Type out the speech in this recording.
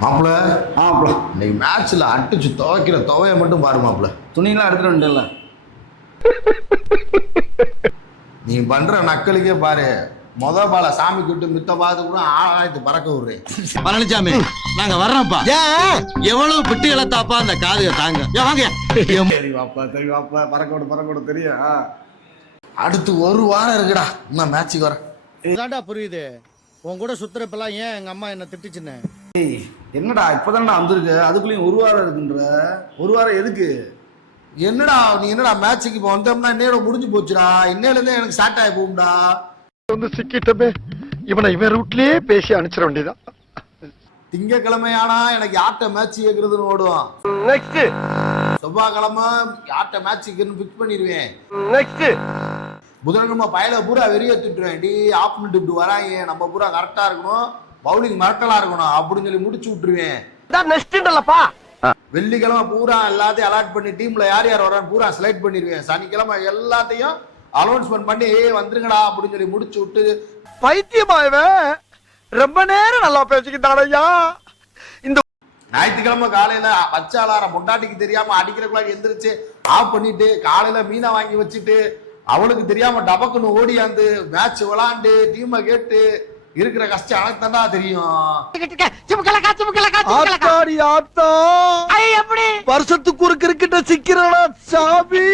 மாப்பிள மாப்பிள இன்னைக்கு மேட்ச்ல அடிச்சு துவைக்கிற துவைய மட்டும் பாரு மாப்பிள. துணியெல்லாம் எடுத்துட்டு வந்துட்டல. நீ பண்ற நக்கலுக்கே பாரு. பால சாமி கிட்டு மித்த பாத்து கூட ஆகாயத்து பறக்க விடுறேன். பழனிசாமி நாங்க வர்றோம்ப்பா. எவ்வளவு பிட்டு இழத்தாப்பா அந்த காதுக தாங்க. வாங்க. சரி வாப்பா பறக்க விட தெரியும். அடுத்து ஒரு வாரம் இருக்குடா இன்னும் மேட்சுக்கு வர. இதாண்டா புரியுது. உன் கூட சுத்துறப்பெல்லாம் ஏன் எங்க அம்மா என்ன திட்டுச்சுன்னு. என்னடா இப்பதான்டா வந்திருக்கு, அதுக்குள்ளயும் ஒரு வாரம் இருக்குன்ற. ஒரு வாரம் எதுக்கு? என்னடா நீ என்னடா மேட்சுக்கு இப்போ வந்தோம்னா இன்னையோட முடிஞ்சு போச்சுடா. இன்னையில இருந்தே எனக்கு ஸ்டார்ட் ஆகி போகும்டா. வந்து சிக்கிட்டமே, இவனை இவன் ரூட்லயே பேசி அனுப்பிச்சிட வேண்டியதான். திங்கக்கிழமையானா எனக்கு யார்கிட்ட மேட்ச் கேட்கறதுன்னு ஓடும். நெக்ஸ்ட் செவ்வாய்க்கிழமை யார்கிட்ட மேட்சுக்குன்னு பிக்ஸ் பண்ணிடுவேன். நெக்ஸ்ட் புதன்கிழமை பயல பூரா வெறியேற்றிட்டுருவேன். டி ஆப்னு இப்படி வராங்க, நம்ம பூரா கரெக்டா இருக்கணும், பவுலிங் மிரட்டலா இருக்கணும் அப்படின்னு சொல்லி முடிச்சு விட்டுருவேன். நெக்ஸ்ட்ன்றலப்பா. வெள்ளிக்கிழமை பூரா எல்லாத்தையும் அலாட் பண்ணி டீம்ல யார் யார் வரான்னு பூரா செலக்ட் பண்ணிடுவேன். சனிக்கிழமை எல்லாத்தையும் அனௌன்ஸ்மெண்ட் பண்ணி வந்துருங்கடா அப்படின்னு சொல்லி முடிச்சு விட்டு. பைத்தியமாயவன் ரொம்ப நேரம் நல்லா பேசிக்கிட்டானையா. இந்த ஞாயிற்றுக்கிழமை காலையில வச்ச அலாரம் பொண்டாட்டிக்கு தெரியாம அடிக்கிறக்குள்ள எந்திரிச்சு ஆஃப் பண்ணிட்டு காலையில மீனை வாங்கி வச்சுட்டு அவளுக்கு தெரியாம டபக்குன்னு ஓடியாந்து மேட்ச் விளாண்டு டீமை கேட்டு இருக்கிற கஷ்டம் எனக்கு தாண்டா தெரியும். ஆத்தாடி ஆத்தா, வருஷத்துக்கு ஒரு கிரிக்கெட்ட சிக்கிறடா சாமி.